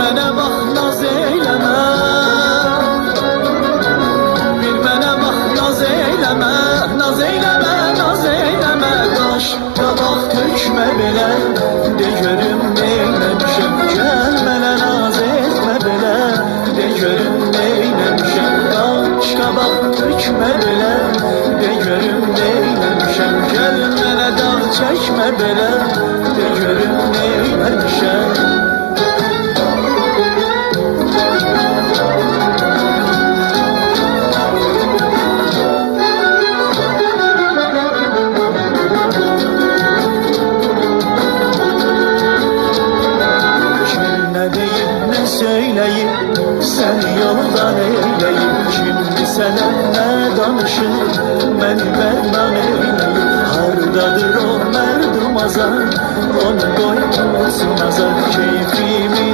Mənə bax naz eyləmə, bir mənə bax naz eyləmə, naz eyləmə, naz eyləmə. Qaş qabaq tökmə belə, de görüm neyləmişəm. Gəl mənə naz etmə belə, de görüm neyləmişəm. Qaş qabaq tökmə belə, de görüm neyləmişəm. Gəl mənə dağ çəkmə belə, de görüm neyləmişəm. Söyleyip seni yoldan eyleyip, şimdi sənə nə danışır, məni bədnam eyleyip. Hardadır o mərdum azar, onu qoymasın azar. Keyfimi